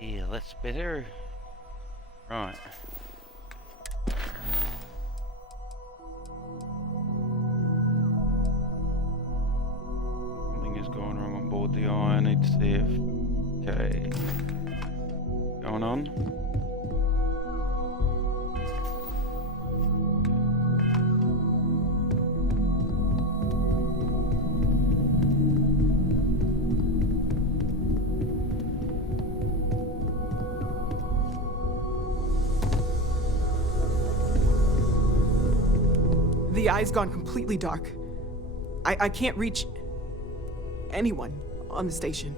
Yeah, that's better. Right. Something is going wrong on board the eye. I need to see if... Okay. Going on. The eye's gone completely dark. I can't reach anyone on the station.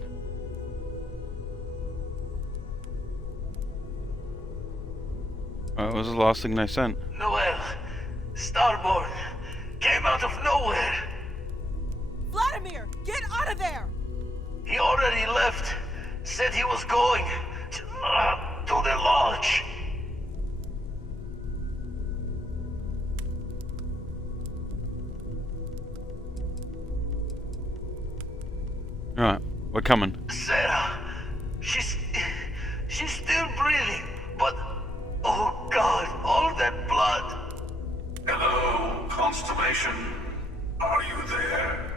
What was the last thing they sent? Noel, Starborn, came out of nowhere. Vladimir, get out of there! He already left. Said he was going to the lodge. Right, we're coming. Sarah, she's still breathing, but oh God, all that blood. Hello, Constellation. Are you there?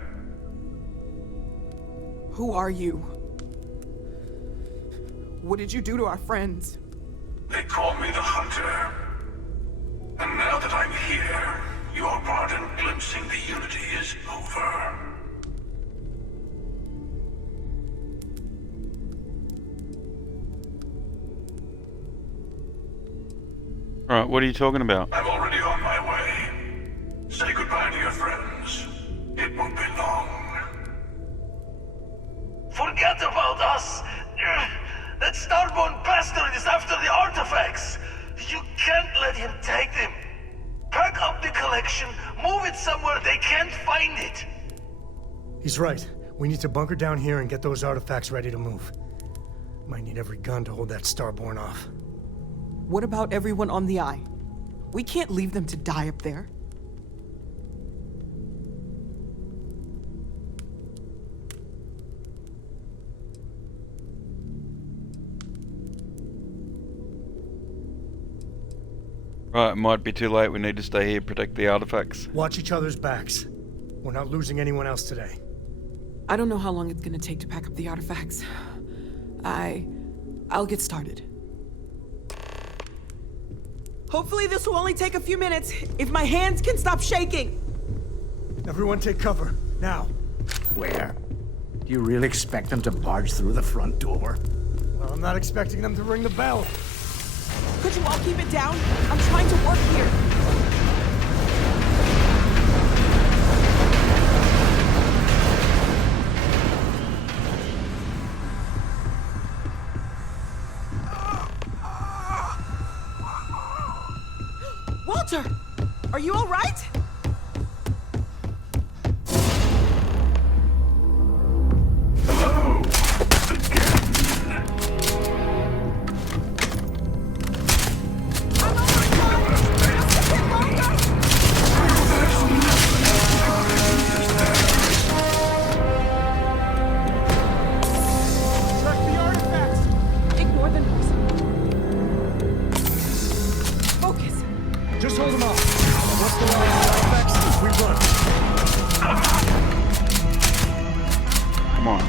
Who are you? What did you do to our friends? They call me the Hunter. And now that I'm here, your part in glimpsing the Unity is over. Right, what are you talking about? I'm already on my way. Say goodbye to your friends. It won't be long. Forget about us. That Starborn bastard is after the artifacts. You can't let him take them. Pack up the collection, move it somewhere they can't find it. He's right. We need to bunker down here and get those artifacts ready to move. Might need every gun to hold that Starborn off. What about everyone on the eye? We can't leave them to die up there. Right, it might be too late. We need to stay here, protect the artifacts. Watch each other's backs. We're not losing anyone else today. I don't know how long it's gonna take to pack up the artifacts. I'll get started. Hopefully this will only take a few minutes, if my hands can stop shaking! Everyone take cover, now. Where? Do you really expect them to barge through the front door? Well, I'm not expecting them to ring the bell. Could you all keep it down? I'm trying to work here. Walter! Are you all right? Hello, I'm Track the artifacts! Ignore the noise. Focus. Just hold them off. Once the artifacts, we run. Come on.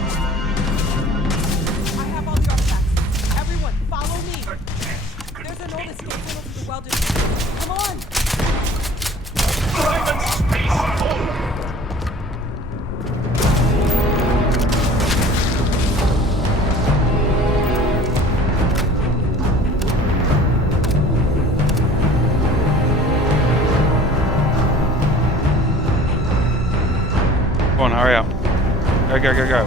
I have all the artifacts. Everyone, follow me. There's an old escape tunnel to the welded. Come on. Come on, hurry up. Go, go, go, go.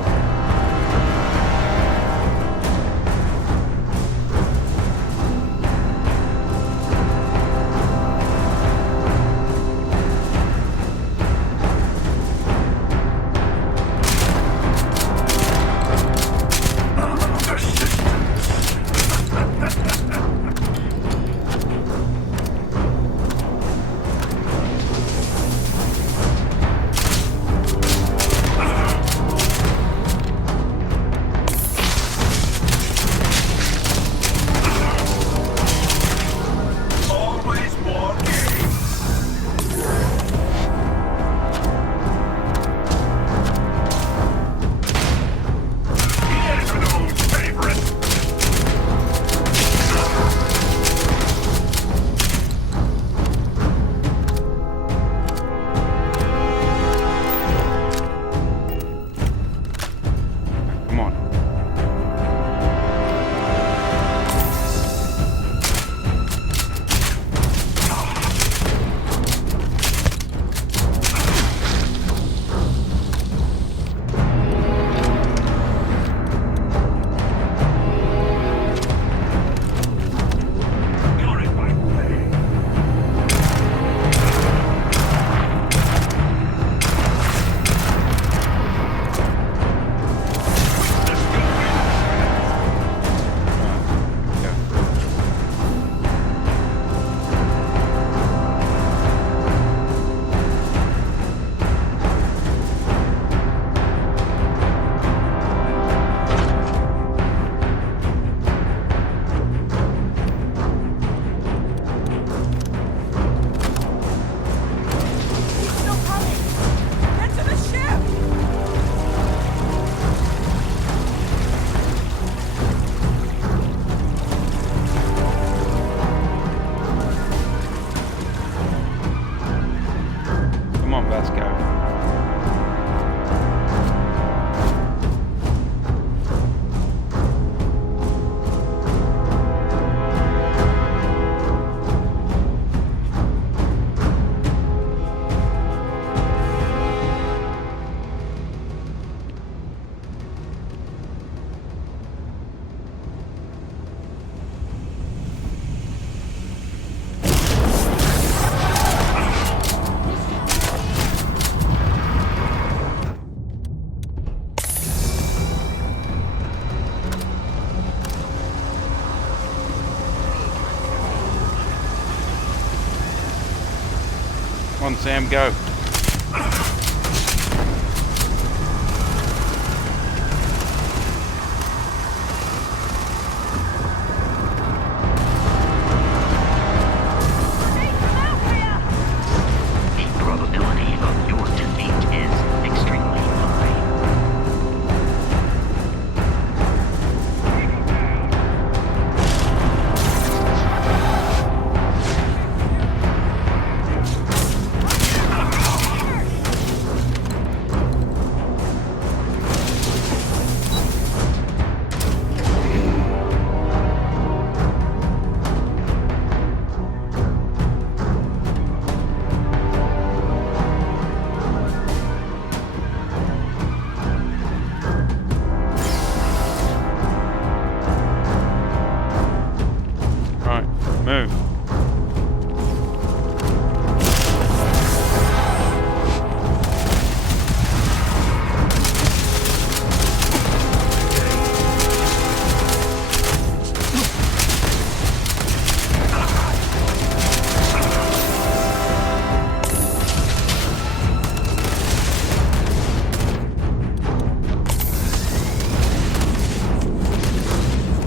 on, Sam, go. The probability of your defeat is extremely high. Right, move.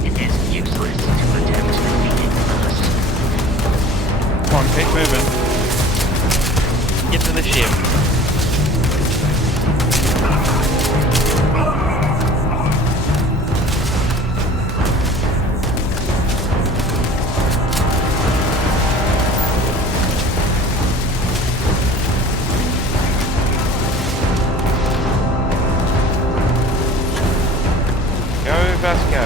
It is useless to attempt defeating us. Come on, keep moving. Get to the ship. Go, Vasco.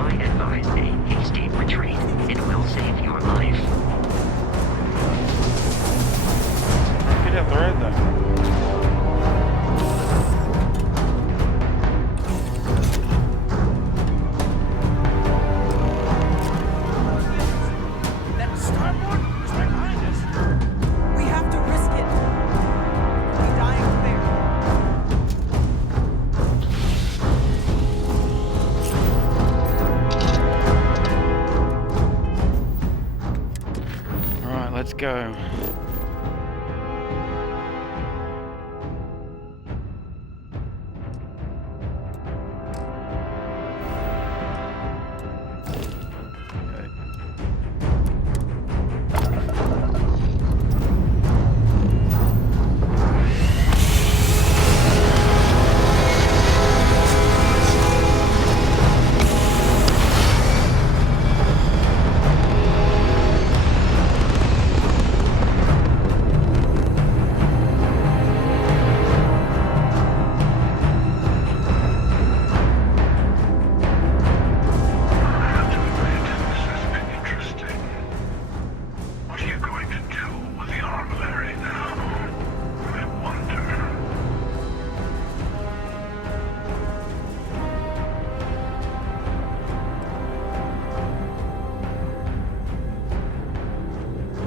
I advise a hasty retreat. It will save your life. Get up the road though. That starboard is right behind us. We have to risk it. We die out there. Alright, let's go. Okay. I have to admit, this has been interesting. What are you going to do with the armillary now? I wonder.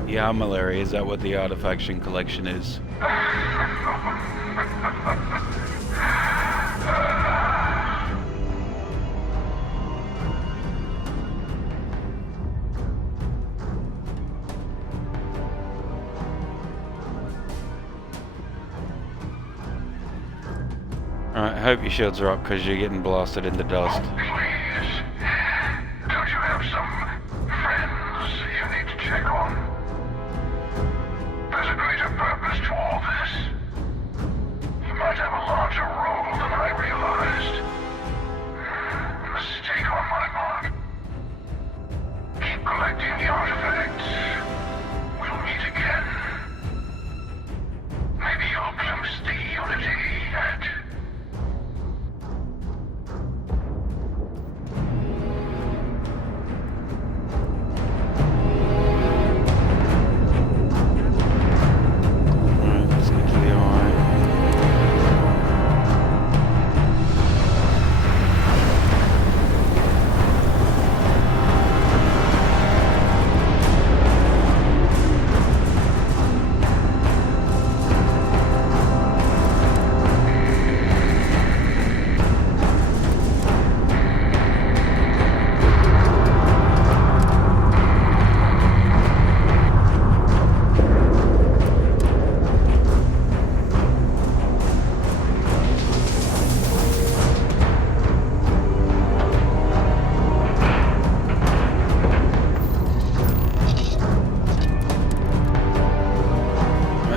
Yeah, malaria. Is that what the artifaction collection is? Alright, I hope your shields are up because you're getting blasted into dust. Please. Don't you have some friends you need to check on? There's a greater purpose to all this. You might have a larger role than I realized. Mistake on my part. Keep collecting the artifacts. We'll meet again. Maybe you'll glimpse the unity at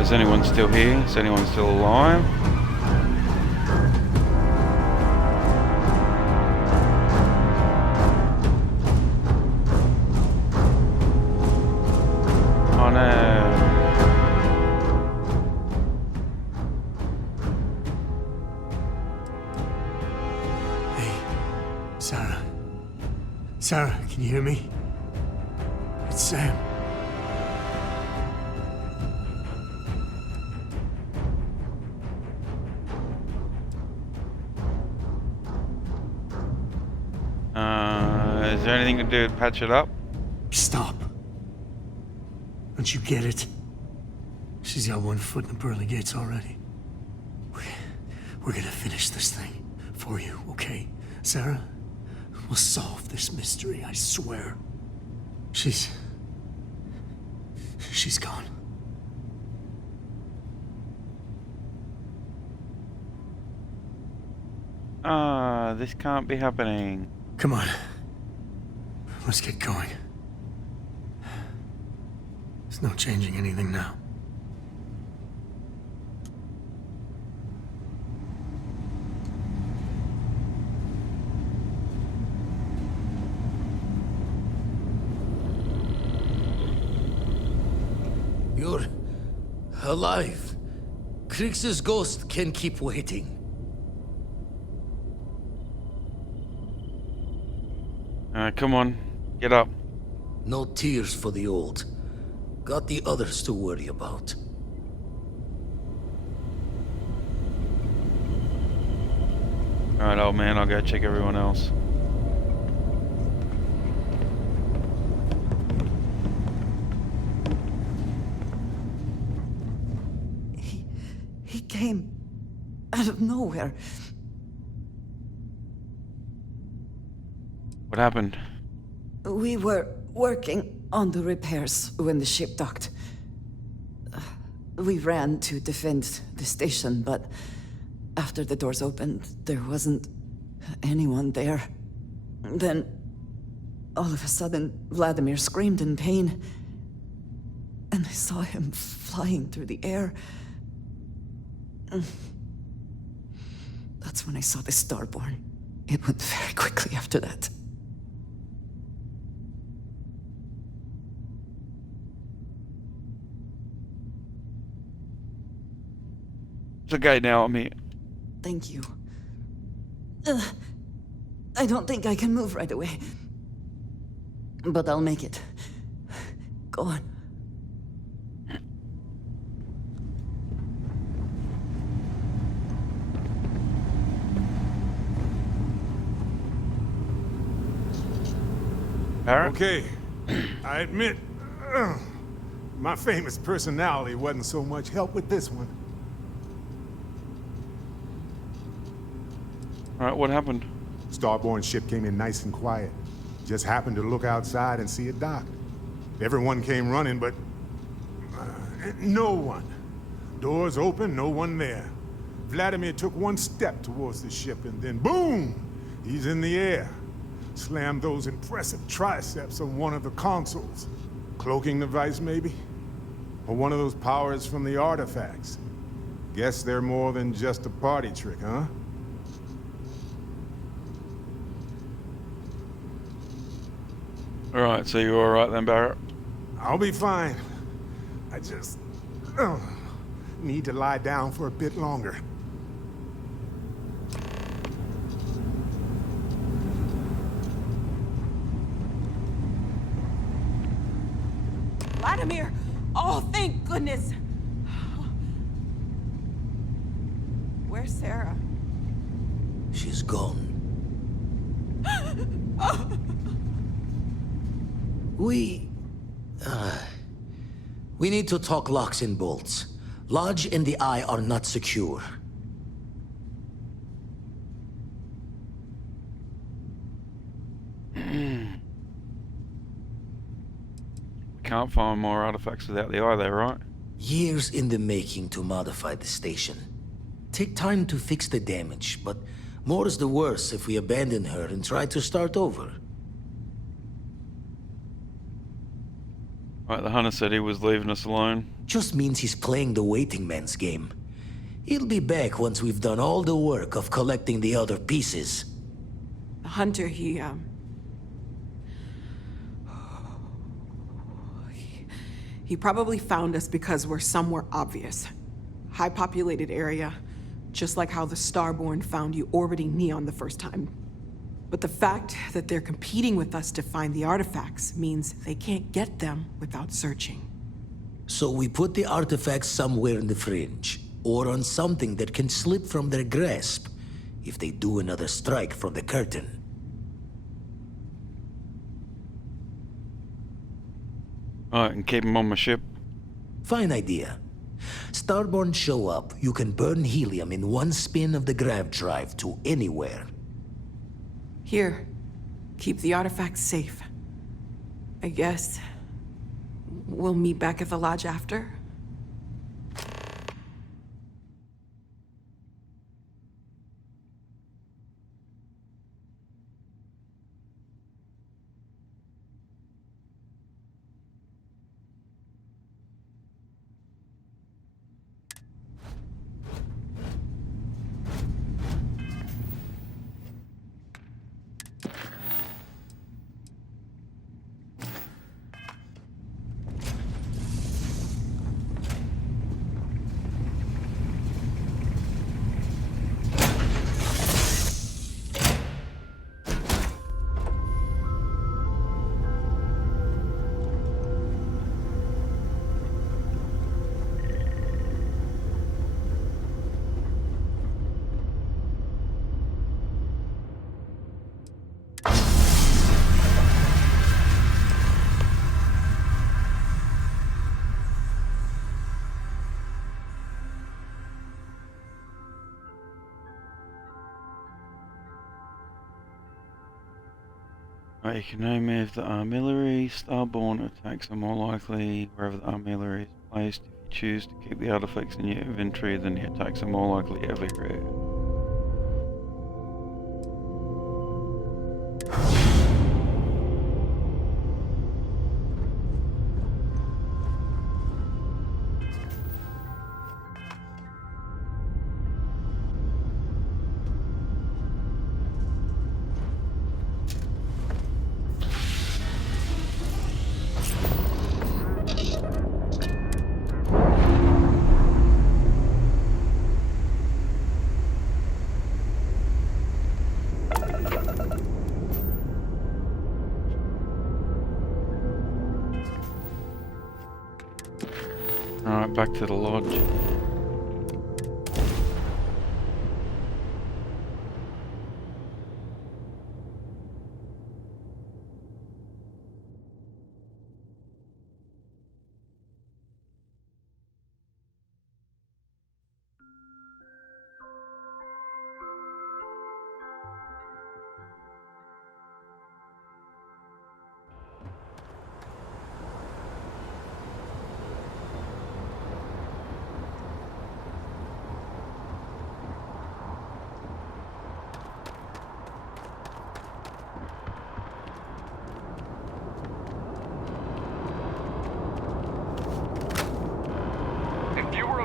Is anyone still here? Is anyone still alive? Oh no. Hey, Sarah. Sarah, can you hear me? It's Sam. Is there anything to do to patch it up? Stop. Don't you get it? She's got one foot in the pearly gates already. We're gonna finish this thing for you, okay? Sarah? We'll solve this mystery, I swear. She's gone. This can't be happening. Come on. Let's get going. There's no changing anything now. You're alive. Krix's ghost can keep waiting. Come on, get up. No tears for the old. Got the others to worry about. Alright, old man, I'll go check everyone else. He came out of nowhere. What happened? We were working on the repairs when the ship docked. We ran to defend the station, but after the doors opened, there wasn't anyone there. Then, all of a sudden, Vladimir screamed in pain, and I saw him flying through the air. That's when I saw the Starborn. It went very quickly after that. It's okay now, I'm here. Thank you. I don't think I can move right away. But I'll make it. Go on. Barrett? Okay, I admit, my famous personality wasn't so much help with this one. Alright, what happened? Starborn ship came in nice and quiet. Just happened to look outside and see it docked. Everyone came running, but no one. Doors open, no one there. Vladimir took one step towards the ship and then boom! He's in the air. Slammed those impressive triceps on one of the consoles. Cloaking device, maybe? Or one of those powers from the artifacts. Guess they're more than just a party trick, huh? Alright, so you're alright then, Barrett? I'll be fine. I just need to lie down for a bit longer. Vladimir! Oh, thank goodness! Where's Sarah? She's gone. We need to talk locks and bolts. Lodge and the Eye are not secure. Can't find more artifacts without the eye there, right? Years in the making to modify the station. Take time to fix the damage, but more is the worse if we abandon her and try to start over. Right, the hunter said he was leaving us alone. Just means he's playing the waiting man's game. He'll be back once we've done all the work of collecting the other pieces. The hunter, he probably found us because we're somewhere obvious. High-populated area, just like how the Starborn found you orbiting Neon the first time. But the fact that they're competing with us to find the artifacts means they can't get them without searching. So we put the artifacts somewhere in the fringe, or on something that can slip from their grasp if they do another strike from the curtain. Alright, and keep him on my ship. Fine idea. Starborn show up, you can burn helium in one spin of the grav drive to anywhere. Here, keep the artifacts safe. I guess we'll meet back at the lodge after. Right, you can now move the artillery. Starborn attacks are more likely wherever the artillery is placed. If you choose to keep the artifacts in your inventory, then the attacks are more likely everywhere. Alright, back to the lodge.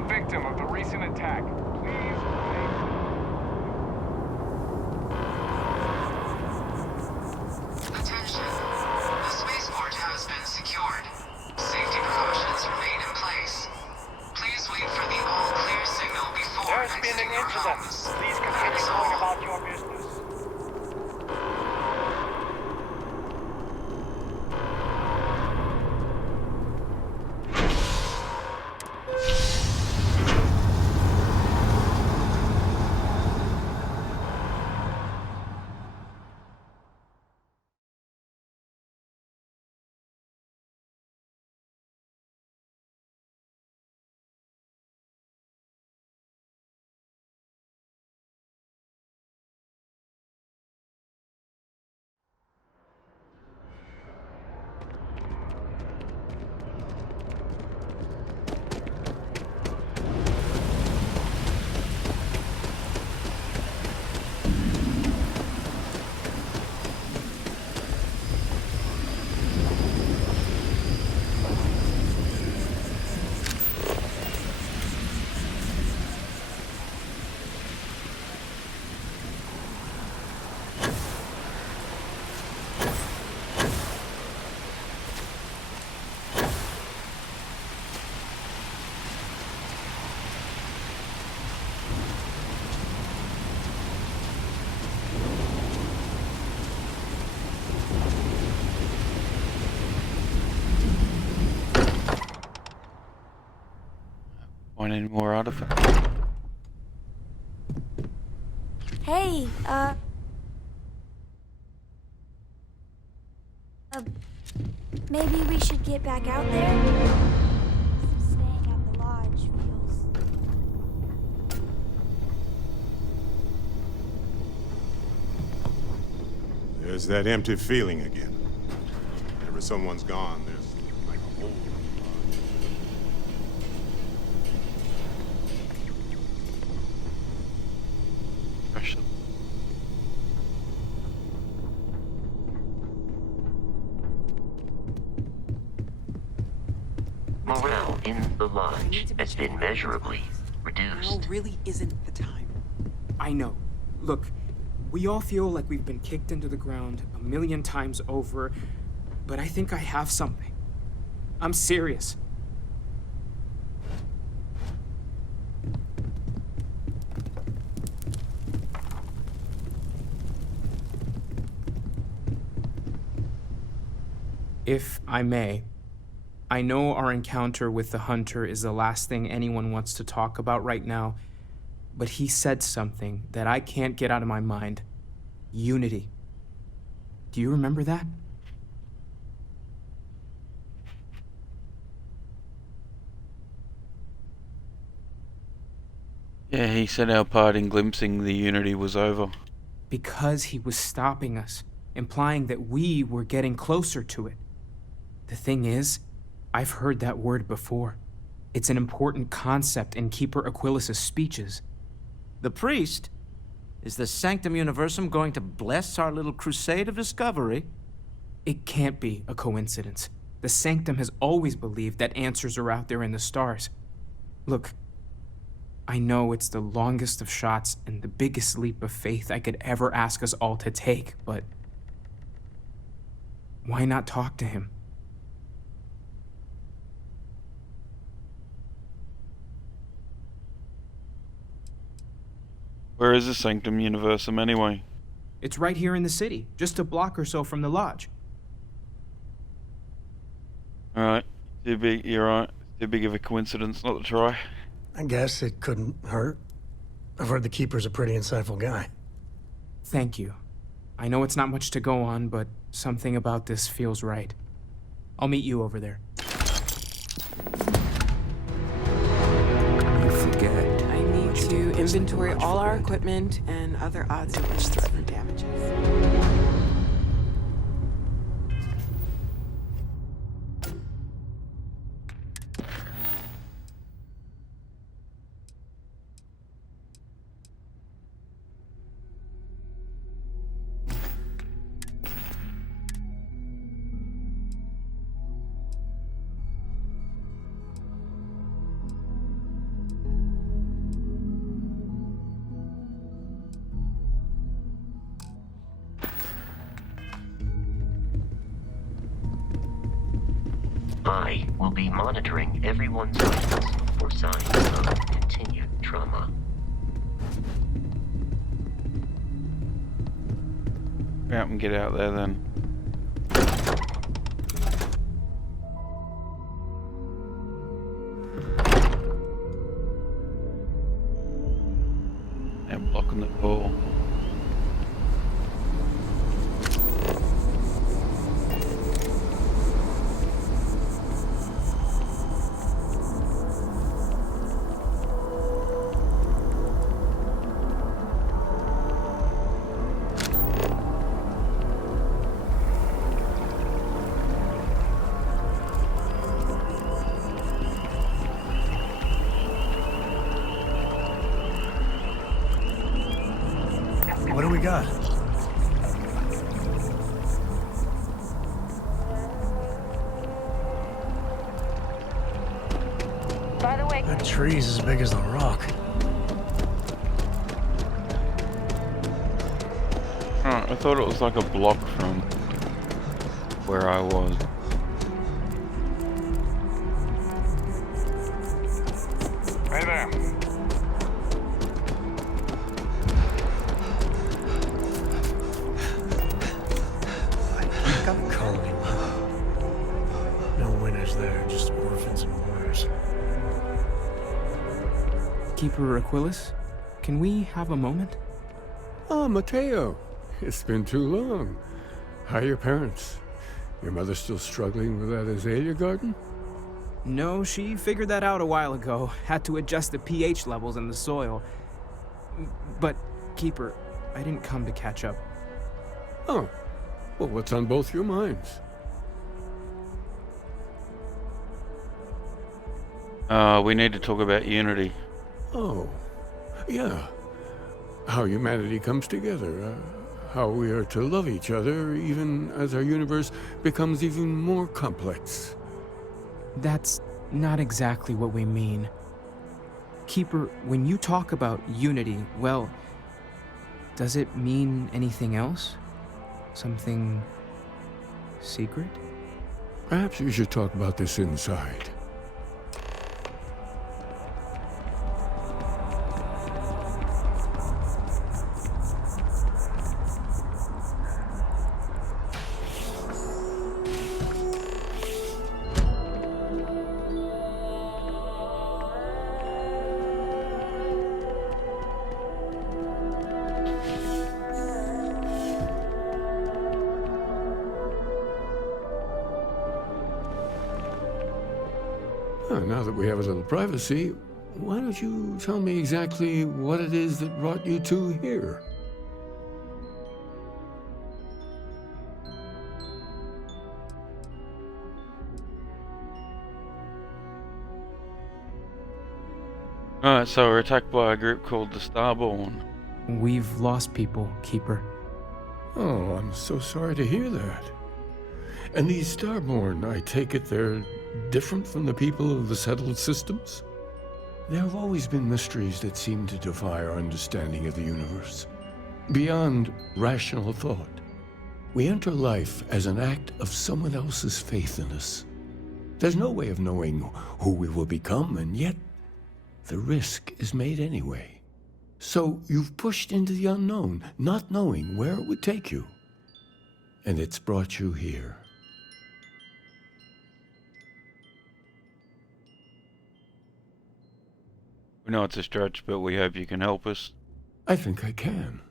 Victim of the recent attack. Please remain. Attention. The spaceport has been secured. Safety precautions remain in place. Please wait for the all-clear signal before There's been exiting an your incident. homes. Please continue going about your business. Find any more artifacts. Hey, maybe we should get back out there? Staying at the lodge feels... There's that empty feeling again. Whenever someone's gone, there's like a hole. Pressure. Morale in the lodge has been measurably reduced. Now really isn't the time. I know. Look, we all feel like we've been kicked into the ground 1,000,000 times over, but I think I have something. I'm serious. If I may, I know our encounter with the Hunter is the last thing anyone wants to talk about right now, but he said something that I can't get out of my mind. Unity. Do you remember that? Yeah, he said our part in glimpsing the Unity was over. Because he was stopping us, implying that we were getting closer to it. The thing is, I've heard that word before. It's an important concept in Keeper Aquilas's speeches. The priest? Is the Sanctum Universum going to bless our little crusade of discovery? It can't be a coincidence. The Sanctum has always believed that answers are out there in the stars. Look, I know it's the longest of shots and the biggest leap of faith I could ever ask us all to take, but why not talk to him? Where is the Sanctum Universum anyway? It's right here in the city, just a block or so from the lodge. Alright, you're right. Too big of a coincidence not to try. I guess it couldn't hurt. I've heard the Keeper's a pretty insightful guy. Thank you. I know it's not much to go on, but something about this feels right. I'll meet you over there. You forget. I need to inventory all our equipment and other odds and ends for damages. I will be monitoring everyone's vitals for signs of continued trauma. Out and get out there then. And blocking the door. What do we got? By the way, That tree's as big as the rock. Alright, I thought it was like a block from where I was. Hey there. Colony. No winners there, just orphans and mourners. Keeper Aquilus, can we have a moment? Oh, Mateo. It's been too long. How are your parents? Your mother still struggling with that azalea garden? No, she figured that out a while ago. Had to adjust the pH levels in the soil. But, Keeper, I didn't come to catch up. Oh. Well, what's on both your minds? We need to talk about unity. Oh. Yeah. How humanity comes together. How we are to love each other even as our universe becomes even more complex. That's not exactly what we mean. Keeper, when you talk about unity, well, does it mean anything else? Something secret? Perhaps we should talk about this inside. Now that we have a little privacy, why don't you tell me exactly what it is that brought you two here? Alright, so we're attacked by a group called the Starborn. We've lost people, Keeper. Oh, I'm so sorry to hear that. And these Starborn, I take it they're different from the people of the settled systems? There have always been mysteries that seem to defy our understanding of the universe. Beyond rational thought, we enter life as an act of someone else's faith in us. There's no way of knowing who we will become, and yet the risk is made anyway. So you've pushed into the unknown, not knowing where it would take you. And it's brought you here. We know it's a stretch, but we hope you can help us. I think I can.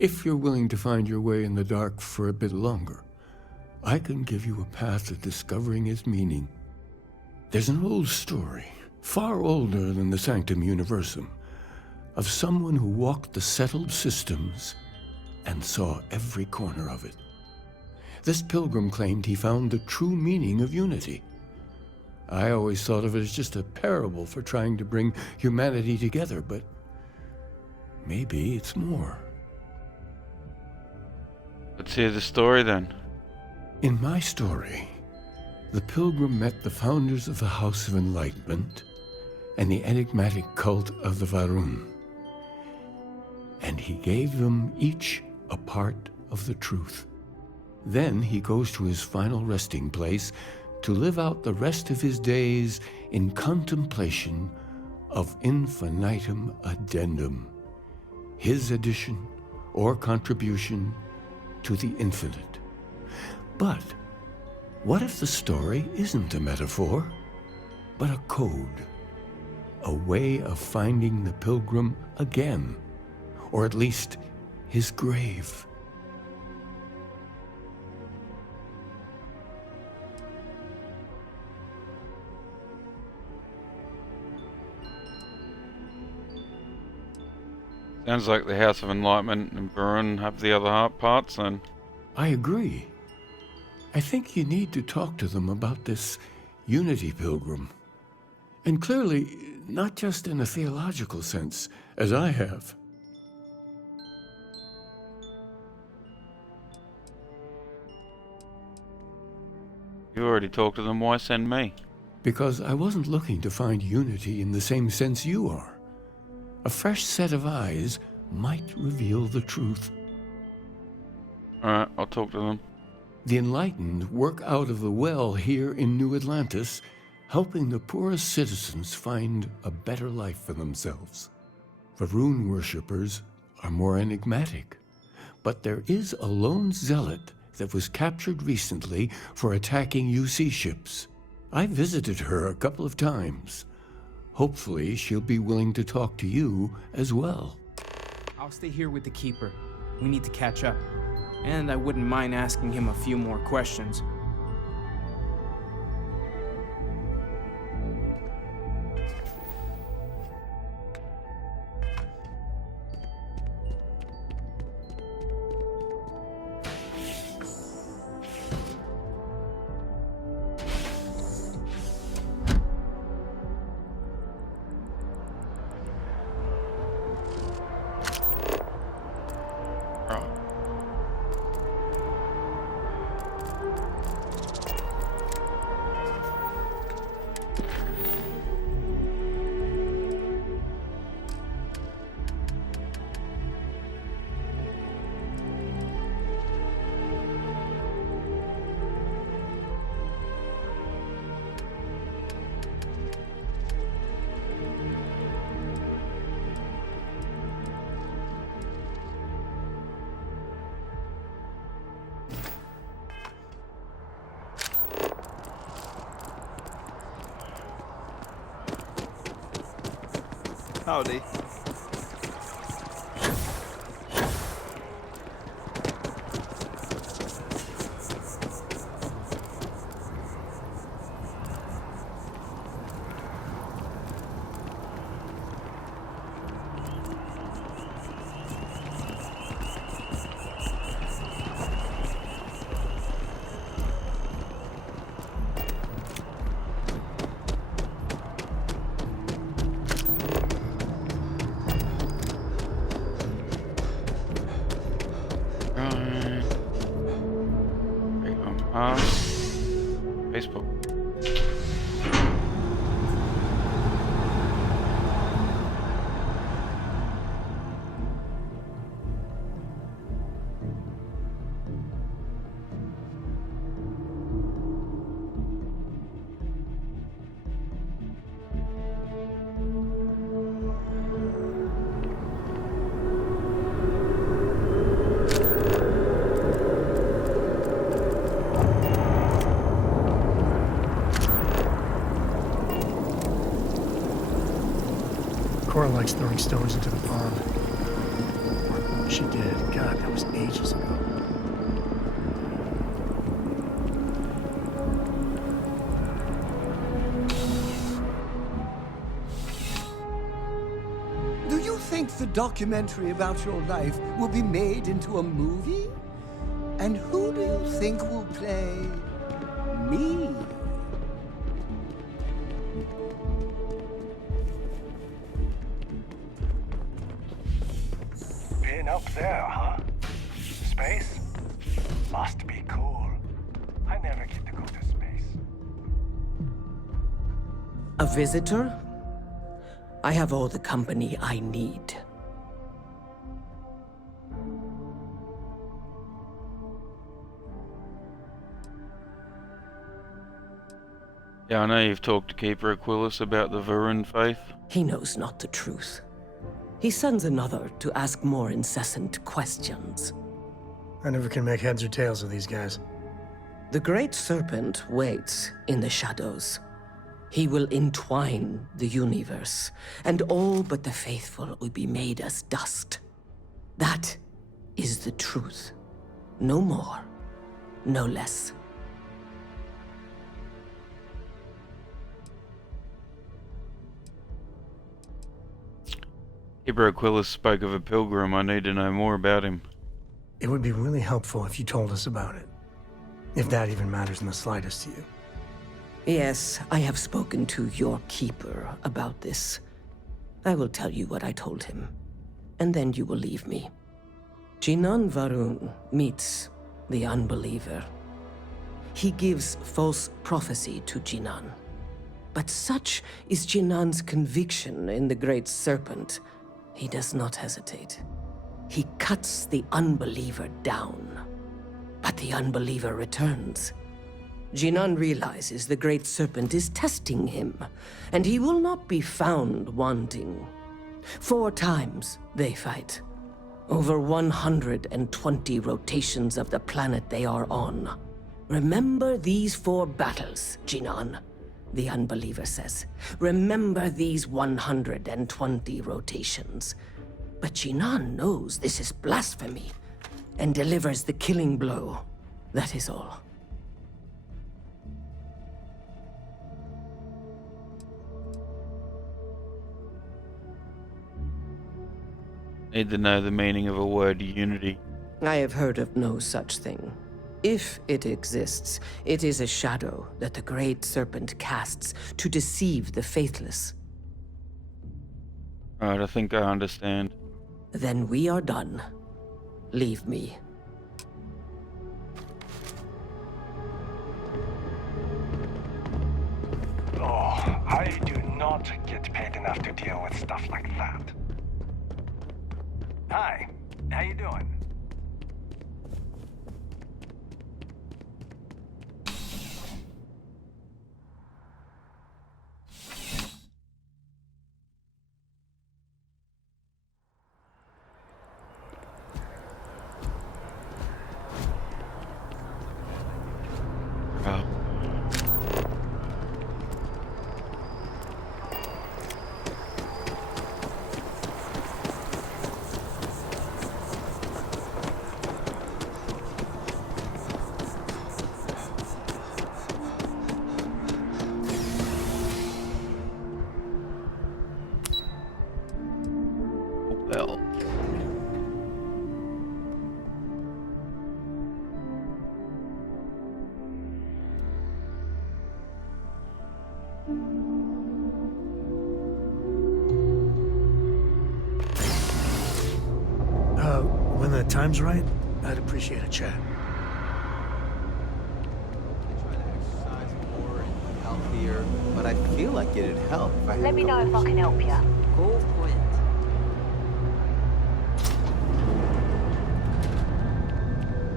If you're willing to find your way in the dark for a bit longer, I can give you a path to discovering its meaning. There's an old story, far older than the Sanctum Universum, of someone who walked the settled systems and saw every corner of it. This pilgrim claimed he found the true meaning of unity. I always thought of it as just a parable for trying to bring humanity together, but maybe it's more. Let's hear the story then. In my story, the pilgrim met the founders of the House of Enlightenment and the enigmatic cult of the Varun. And he gave them each a part of the truth. Then he goes to his final resting place to live out the rest of his days in contemplation of infinitum addendum, his addition or contribution to the infinite. But what if the story isn't a metaphor, but a code, a way of finding the pilgrim again, or at least his grave? Sounds like the House of Enlightenment and Burun have the other parts then. I agree. I think you need to talk to them about this unity pilgrim. And clearly, not just in a theological sense, as I have. You already talked to them, why send me? Because I wasn't looking to find unity in the same sense you are. A fresh set of eyes might reveal the truth. Alright, I'll talk to them. The enlightened work out of the well here in New Atlantis, helping the poorest citizens find a better life for themselves. Varun worshippers are more enigmatic, but there is a lone zealot that was captured recently for attacking UC ships. I visited her a couple of times. Hopefully, she'll be willing to talk to you as well. I'll stay here with the Keeper. We need to catch up. And I wouldn't mind asking him a few more questions. Howdy. Facebook. Cora likes throwing stones into the pond. Or she did. God, that was ages ago. Do you think the documentary about your life will be made into a movie? And who do you think will play me? Been up there, huh? Space? Must be cool. I never get to go to space. A visitor? I have all the company I need. Yeah, I know you've talked to Keeper Aquilus about the Varun faith. He knows not the truth. He sends another to ask more incessant questions. I never can make heads or tails of these guys. The Great Serpent waits in the shadows. He will entwine the universe, and all but the faithful will be made as dust. That is the truth. No more, no less. Keeper Aquilus spoke of a pilgrim. I need to know more about him. It would be really helpful if you told us about it. If that even matters in the slightest to you. Yes, I have spoken to your keeper about this. I will tell you what I told him, and then you will leave me. Jinan Varun meets the unbeliever. He gives false prophecy to Jinan. But such is Jinan's conviction in the Great Serpent, he does not hesitate. He cuts the unbeliever down. But the unbeliever returns. Jinan realizes the Great Serpent is testing him, and he will not be found wanting. 4 times they fight. Over 120 rotations of the planet they are on. Remember these 4 battles, Jinan. the unbeliever says. Remember these 120 rotations. But Jinan knows this is blasphemy and delivers the killing blow. That is all. Need to know the meaning of a word unity. I have heard of no such thing. If it exists, it is a shadow that the Great Serpent casts to deceive the faithless. Right, I think I understand. Then we are done. Leave me. Oh, I do not get paid enough to deal with stuff like that. Hi, how you doing? Well. When the time's right, I'd appreciate a chat. Healthier, but I feel like it'd help if I Let me know if I can help you. Go for it.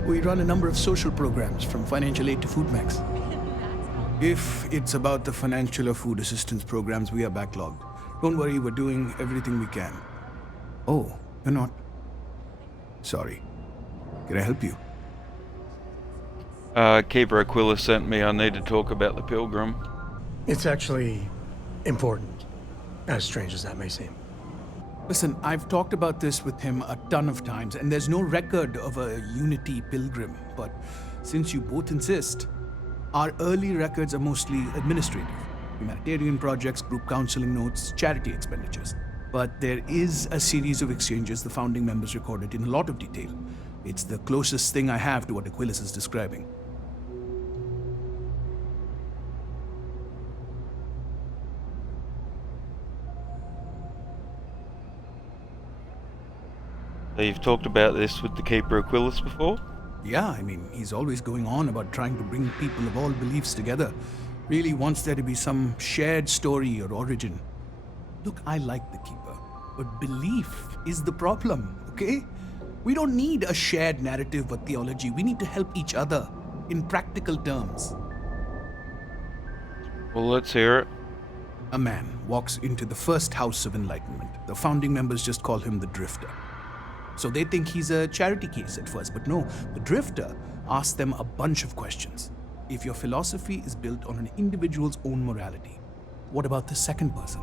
We run a number of social programs, from financial aid to food banks. If it's about the financial or food assistance programs, we are backlogged. Don't worry, we're doing everything we can. Oh, you're not? Sorry. Can I help you? Keeper Aquila sent me. I need to talk about the Pilgrim. It's actually important, as strange as that may seem. Listen, I've talked about this with him a ton of times, and there's no record of a Unity Pilgrim. But since you both insist, our early records are mostly administrative. Humanitarian projects, group counseling notes, charity expenditures. But there is a series of exchanges the founding members recorded in a lot of detail. It's the closest thing I have to what Aquilas is describing. So you've talked about this with the Keeper Aquilus before? Yeah, I mean, he's always going on about trying to bring people of all beliefs together. Really wants there to be some shared story or origin. Look, I like the Keeper, but belief is the problem, okay? We don't need a shared narrative or theology. We need to help each other in practical terms. Well, let's hear it. A man walks into the first House of Enlightenment. The founding members just call him the Drifter. So they think he's a charity case at first, but no, the Drifter asks them a bunch of questions. If your philosophy is built on an individual's own morality, what about the second person?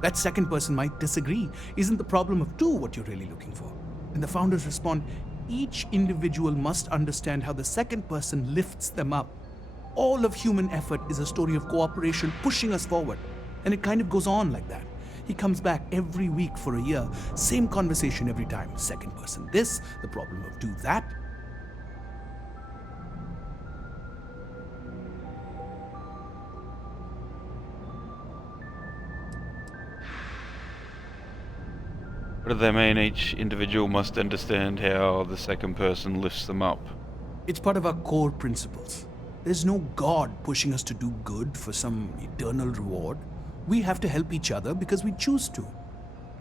That second person might disagree. Isn't the problem of two what you're really looking for? And the founders respond, each individual must understand how the second person lifts them up. All of human effort is a story of cooperation pushing us forward. And it kind of goes on like that. He comes back every week for a year. Same conversation every time. Second person this, the problem of two that. What do they mean each individual must understand how the second person lifts them up? It's part of our core principles. There's no God pushing us to do good for some eternal reward. We have to help each other because we choose to.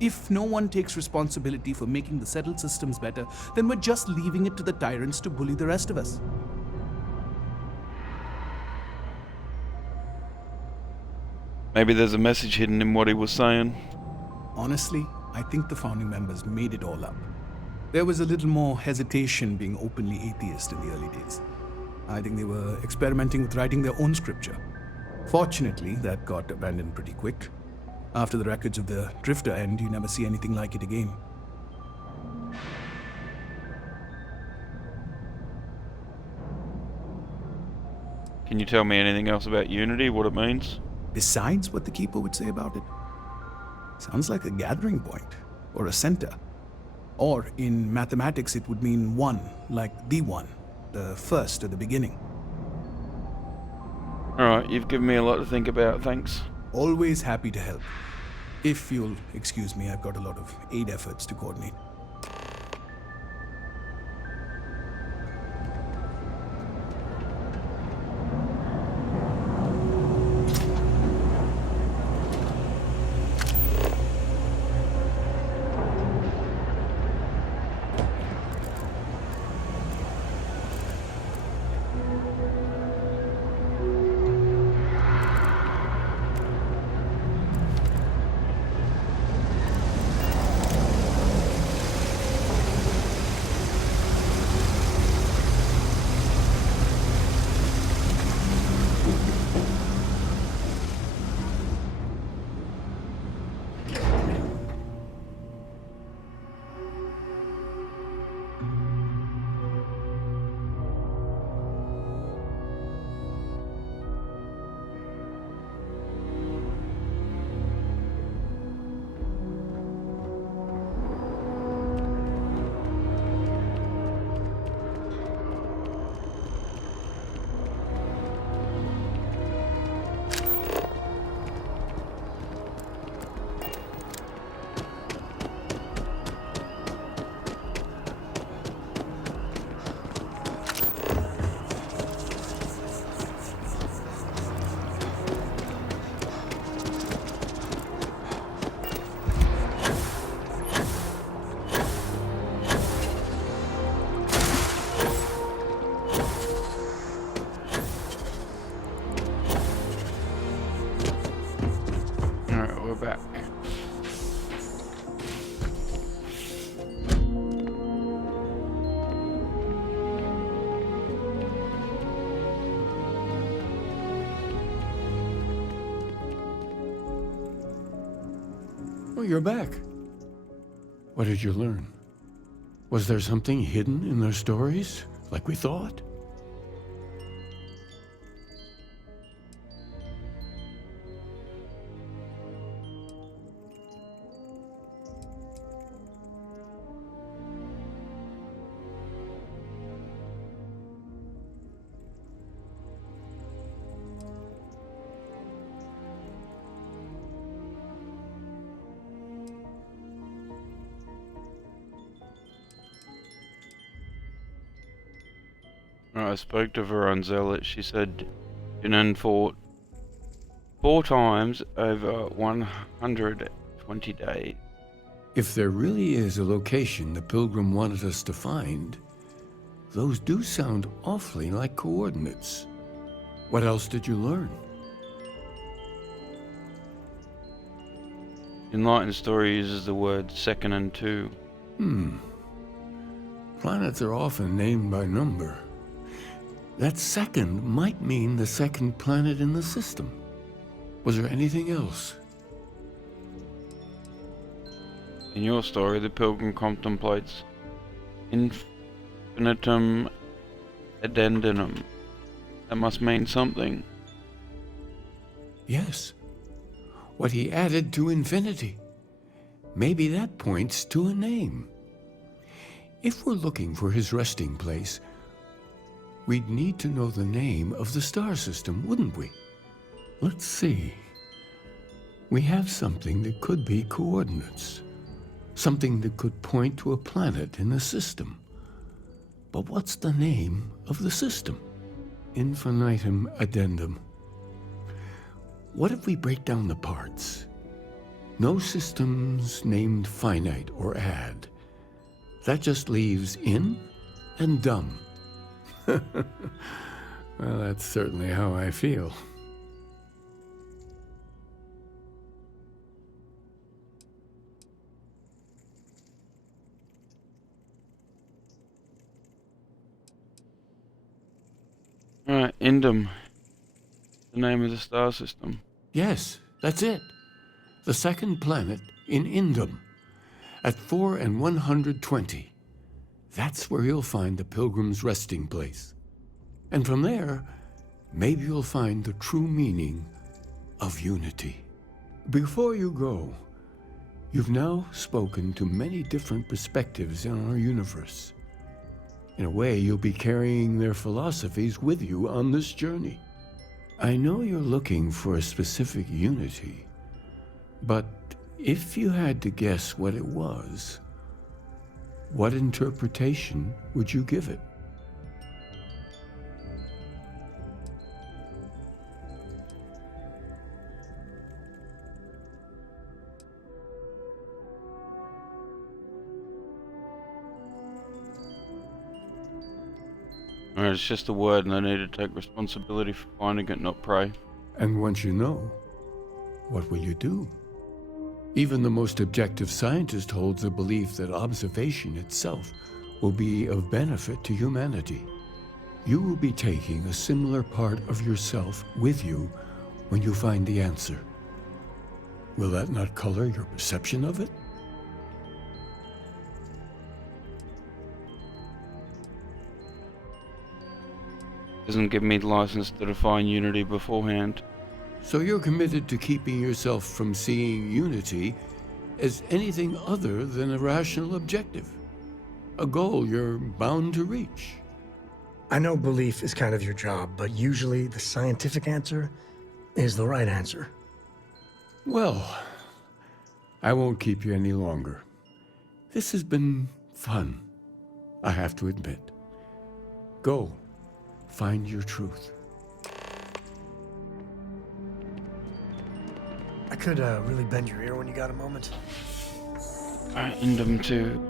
If no one takes responsibility for making the settled systems better, then we're just leaving it to the tyrants to bully the rest of us. Maybe there's a message hidden in what he was saying. Honestly, I think the founding members made it all up. There was a little more hesitation being openly atheist in the early days. I think they were experimenting with writing their own scripture. Fortunately, that got abandoned pretty quick. After the records of the Drifter end, you never see anything like it again. Can you tell me anything else about Unity, what it means? Besides what the Keeper would say about it? Sounds like a gathering point, or a center. Or, in mathematics, it would mean one, like the one, the first or the beginning. Alright, you've given me a lot to think about, thanks. Always happy to help. If you'll excuse me, I've got a lot of aid efforts to coordinate. Alright, we're back. Oh, you're back. What did you learn? Was there something hidden in their stories, like we thought? I spoke to Veron Zealot. She said Jinan fought 4 times over 120 days. If there really is a location the Pilgrim wanted us to find, those do sound awfully like coordinates. What else did you learn? Enlightened Story uses the word second and two. Planets are often named by number. That second might mean the second planet in the system. Was there anything else? In your story, the Pilgrim contemplates infinitum addendum. That must mean something. Yes. What he added to infinity. Maybe that points to a name. If we're looking for his resting place, we'd need to know the name of the star system, wouldn't we? Let's see. We have something that could be coordinates. Something that could point to a planet in the system. But what's the name of the system? Infinitum addendum. What if we break down the parts? No systems named finite or add. That just leaves in and dumb. Well, that's certainly how I feel. Indum. the name of the star system? Yes, that's it. The second planet in Indum, at 4 and 120. That's where you'll find the Pilgrim's resting place. And from there, maybe you'll find the true meaning of unity. Before you go, you've now spoken to many different perspectives in our universe. In a way, you'll be carrying their philosophies with you on this journey. I know you're looking for a specific unity, but if you had to guess what it was, what interpretation would you give it? Or it's just a word and I need to take responsibility for finding it, not pray. And once you know, what will you do? Even the most objective scientist holds a belief that observation itself will be of benefit to humanity. You will be taking a similar part of yourself with you when you find the answer. Will that not color your perception of it? Doesn't give me the license to define unity beforehand. So you're committed to keeping yourself from seeing unity as anything other than a rational objective, a goal you're bound to reach. I know belief is kind of your job, but usually the scientific answer is the right answer. Well, I won't keep you any longer. This has been fun, I have to admit. Go, find your truth. I could really bend your ear when you got a moment. Indum too.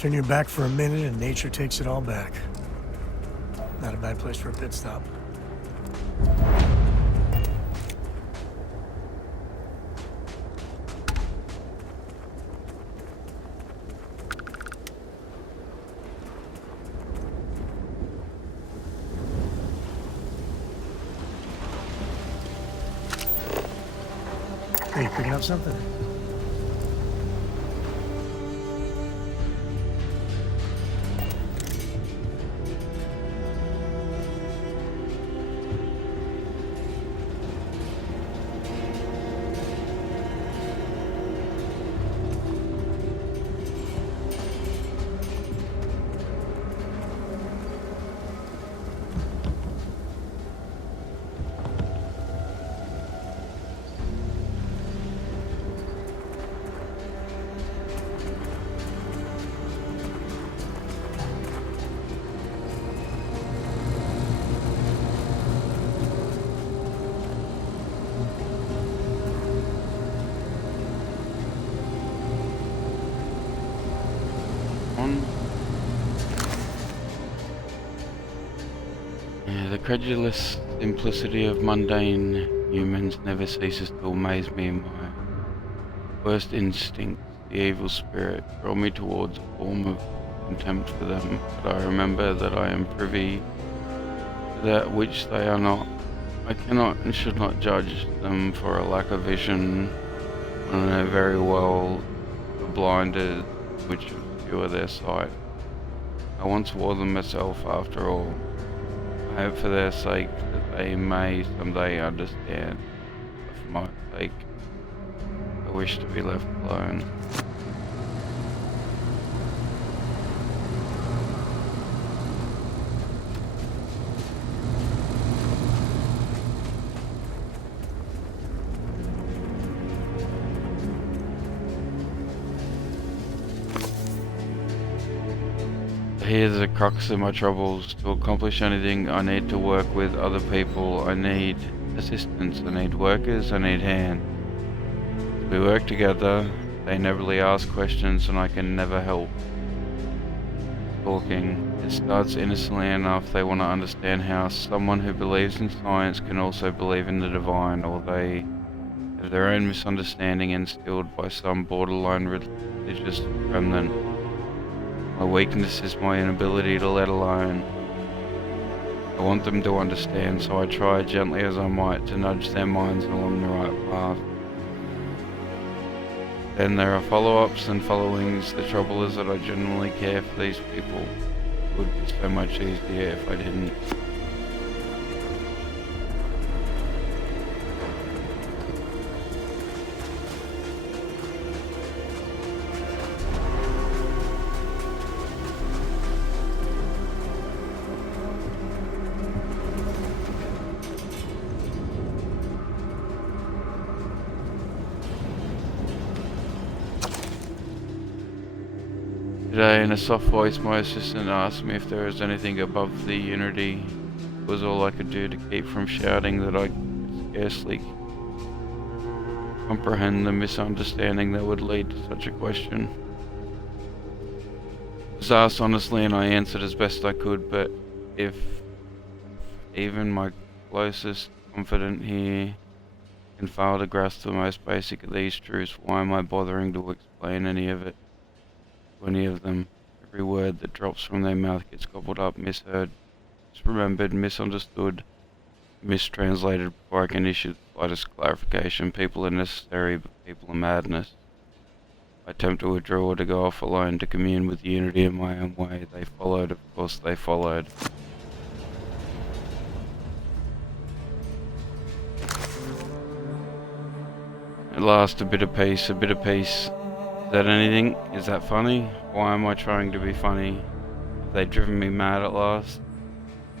Turn your back for a minute and nature takes it all back. Not a bad place for a pit stop. Hey, you picking up something? The credulous simplicity of mundane humans never ceases to amaze me. In my worst instincts, the evil spirit draw me towards a form of contempt for them, but I remember that I am privy to that which they are not. I cannot and should not judge them for a lack of vision, when I know very well the blinders which obscure their sight. I once wore them myself, after all. I hope for their sake that they may someday understand. But for my sake, I wish to be left alone. Here's the crux of my troubles. To accomplish anything, I need to work with other people. I need assistance. I need workers. I need hands. We work together. They never ask questions, and I can never help talking. It starts innocently enough. They want to understand how someone who believes in science can also believe in the divine, or they have their own misunderstanding instilled by some borderline religious remnant. My weakness is my inability to let alone. I want them to understand, so I try gently as I might to nudge their minds along the right path. Then there are follow-ups and followings. The trouble is that I genuinely care for these people. It would be so much easier if I didn't. Today, in a soft voice, my assistant asked me if there was anything above the Unity. It was all I could do to keep from shouting that I could scarcely comprehend the misunderstanding that would lead to such a question. I was asked honestly and I answered as best I could, but if even my closest confidant here can fail to grasp the most basic of these truths, why am I bothering to explain any of it? Any of them. Every word that drops from their mouth gets gobbled up, misheard, misremembered, misunderstood, mistranslated before I can issue the slightest clarification. People are necessary, but people are madness. I attempt to withdraw, to go off alone, to commune with Unity in my own way. They followed, of course they followed. At last, a bit of peace, a bit of peace. Is that anything? Is that funny? Why am I trying to be funny? Have they driven me mad at last?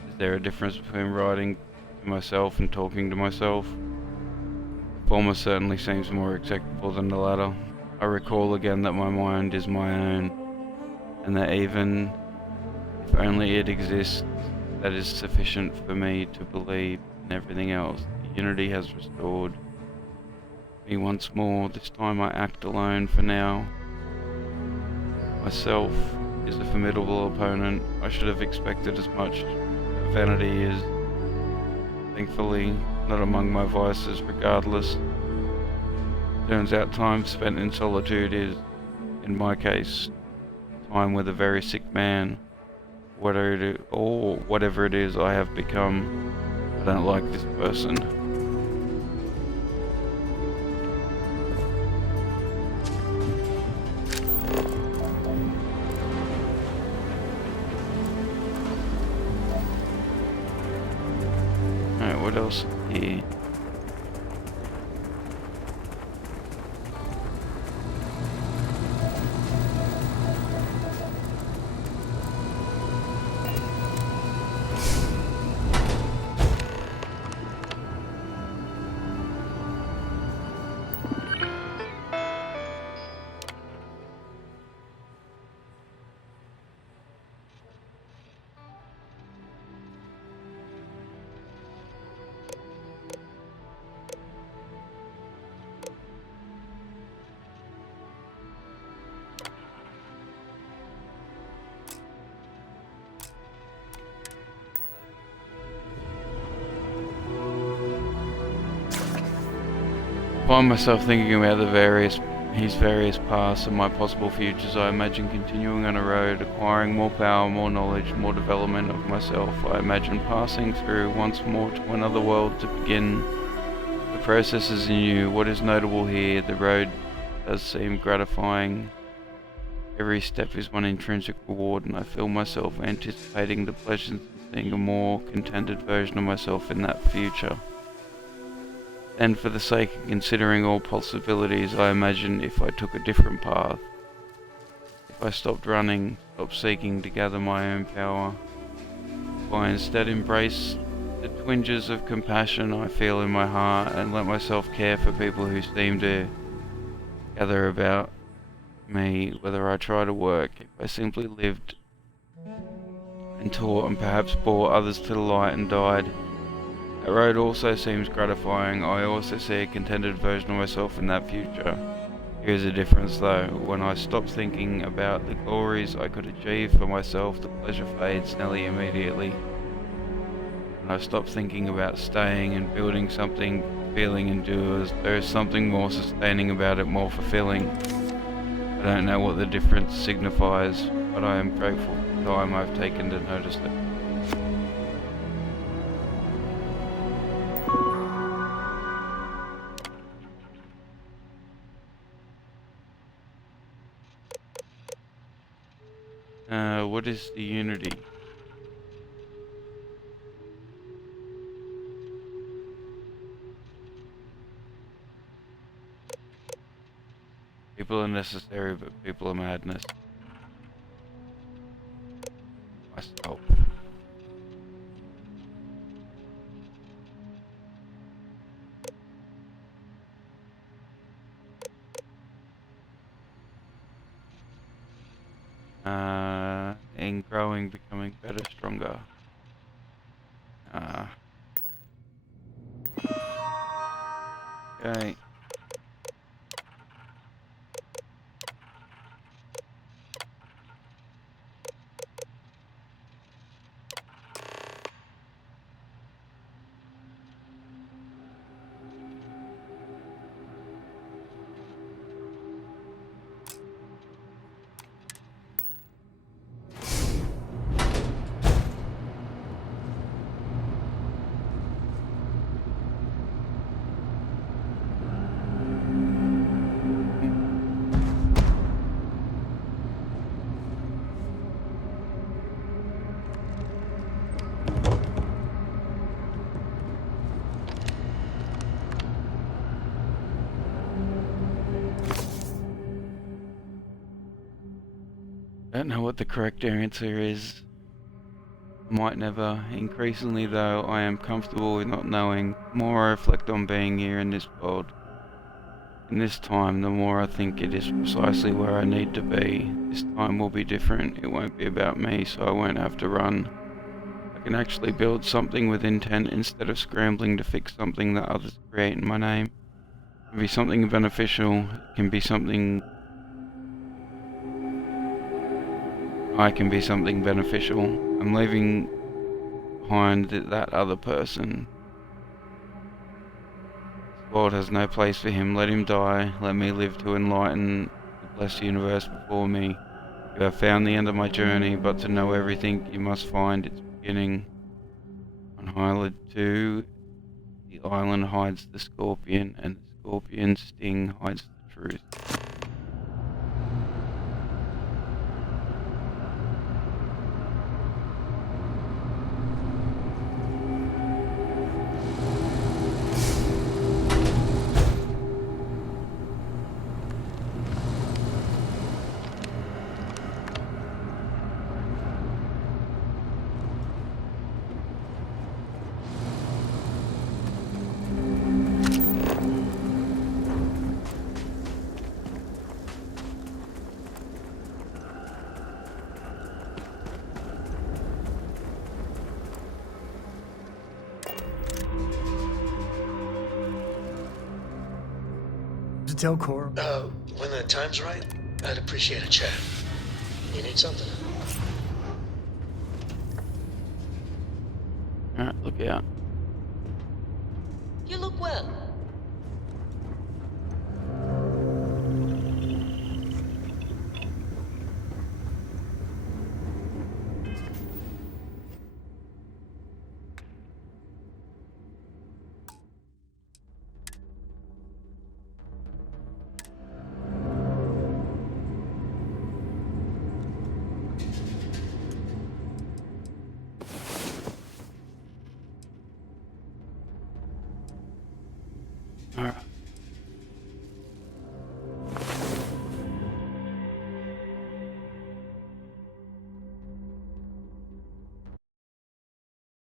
Is there a difference between writing to myself and talking to myself? The former certainly seems more acceptable than the latter. I recall again that my mind is my own, and that even if only it exists, that is sufficient for me to believe in everything else. The Unity has restored me once more. This time I act alone for now. Myself, is a formidable opponent. I should have expected as much. Vanity is, thankfully, not among my vices. Regardless, turns out time spent in solitude is, in my case, time with a very sick man. Whatever it is I have become, I don't like this person. Alright, what else here? I find myself thinking about his various paths and my possible futures. I imagine continuing on a road, acquiring more power, more knowledge, more development of myself. I imagine passing through once more to another world to begin the processes anew. What is notable here, the road does seem gratifying. Every step is one intrinsic reward, and I feel myself anticipating the pleasures of seeing a more contented version of myself in that future. And for the sake of considering all possibilities, I imagine if I took a different path, if I stopped running, stopped seeking to gather my own power, if I instead embrace the twinges of compassion I feel in my heart and let myself care for people who seem to gather about me, whether I try to work, if I simply lived and taught and perhaps brought others to the light and died. That road also seems gratifying. I also see a contented version of myself in that future. Here's a difference though. When I stop thinking about the glories I could achieve for myself, the pleasure fades nearly immediately. When I stop thinking about staying and building something, feeling endures. There is something more sustaining about it, more fulfilling. I don't know what the difference signifies, but I am grateful for the time I've taken to notice it. What is the unity? People are necessary, but people are madness. Myself. In growing, becoming better, stronger. Okay. Don't know what the correct answer is. Might never. Increasingly though, I am comfortable with not knowing. The more I reflect on being here in this world, in this time, the more I think it is precisely where I need to be. This time will be different. It won't be about me, so I won't have to run. I can actually build something with intent instead of scrambling to fix something that others create in my name. It can be something beneficial. It can be something I can be something beneficial. I'm leaving behind that other person. This world has no place for him. Let him die. Let me live to enlighten the blessed universe before me. You have found the end of my journey, but to know everything, you must find its beginning. On Hyla 2, the island hides the scorpion, and the scorpion's sting hides the truth. To tell Cora? When the time's right, I'd appreciate a chat. You need something? Alright, look out. You look well. Alright.